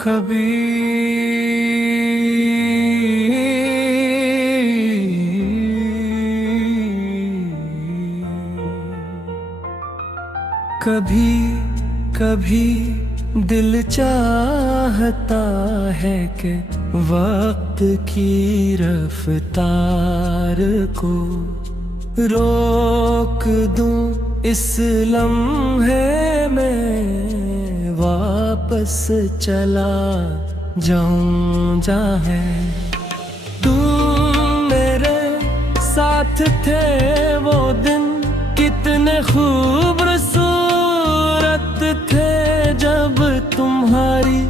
कभी कभी कभी दिल चाहता है कि वक्त की रफ्तार को रोक दूं, इस लम्हे में वापस चला जाऊं जहाँ तुम मेरे साथ थे। वो दिन कितने खूबसूरत थे, जब तुम्हारी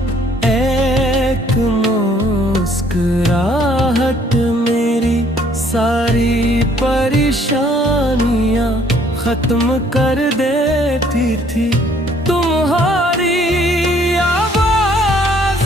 एक मुस्कुराहट मेरी सारी परेशानियां खत्म कर देती थी। तुम्हारी आवाज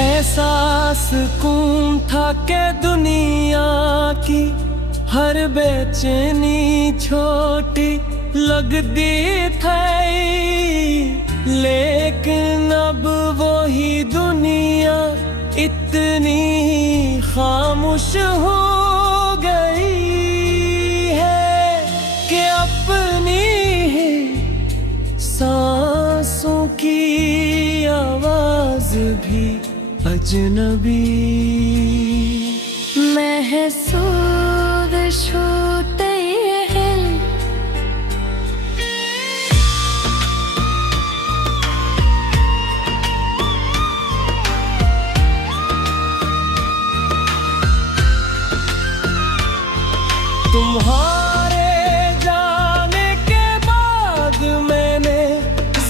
ऐसा सुकून था कि दुनिया की हर बेचैनी छोटी लगती थी, लेकिन अब वही दुनिया इतनी खामोश हो गई है कि अपनी ही सांसों की आवाज भी अजनबी महसूस होते हैं। तुम्हारे जाने के बाद मैंने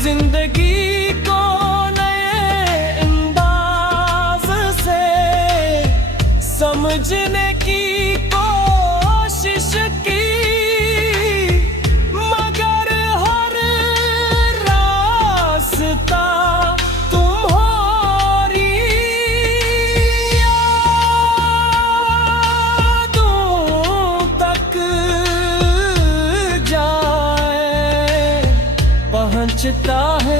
जिंदगी को समझने की कोशिश की, मगर हर रास्ता तुम्हारी यादों तक जाए पहुंचता है।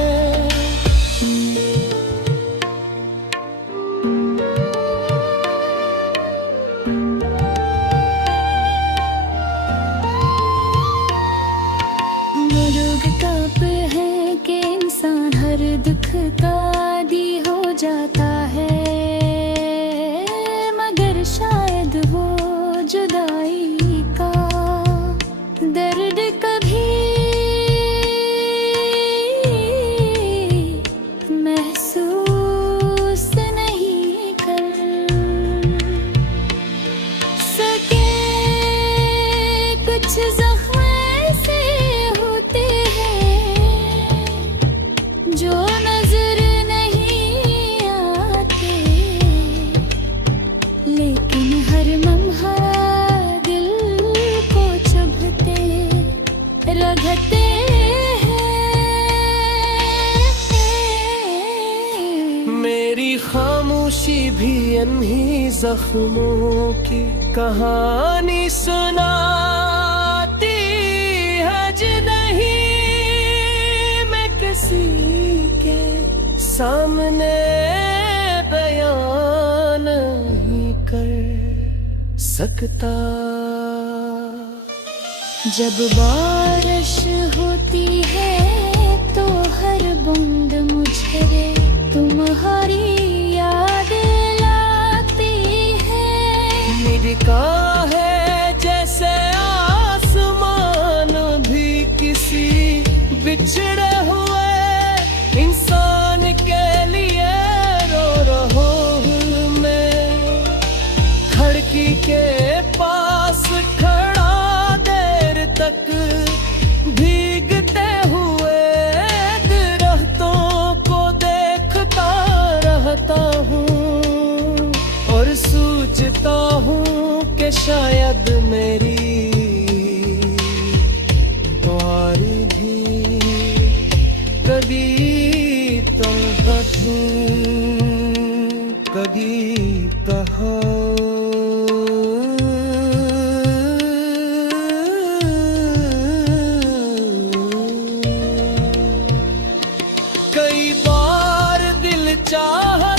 हर दुख का आदी हो जाता है, मगर शायद वो जुदाई का दर्द कभी महसूस नहीं कर सके। कुछ जख्म ऐसे होते हैं जो नजर नहीं आते, लेकिन हर लम्हा दिल को चुभते रगते हैं। मेरी खामोशी भी इन्हीं जख्मों की कहानी सुनाती है, नहीं मैं किसी के सामने बयान नहीं कर सकता। जब बारिश होती है तो हर बूंद मुझे तुम्हारी याद लाती है। मेरी है जैसे आसमान भी किसी बिछड़े हुए इंसान के लिए रो रहा हूँ मैं। खिड़की के पास खड़ा देर तक भीगते हुए दरख्तों को देखता रहा। तुम कभी कभी कहो कई बार दिल चाह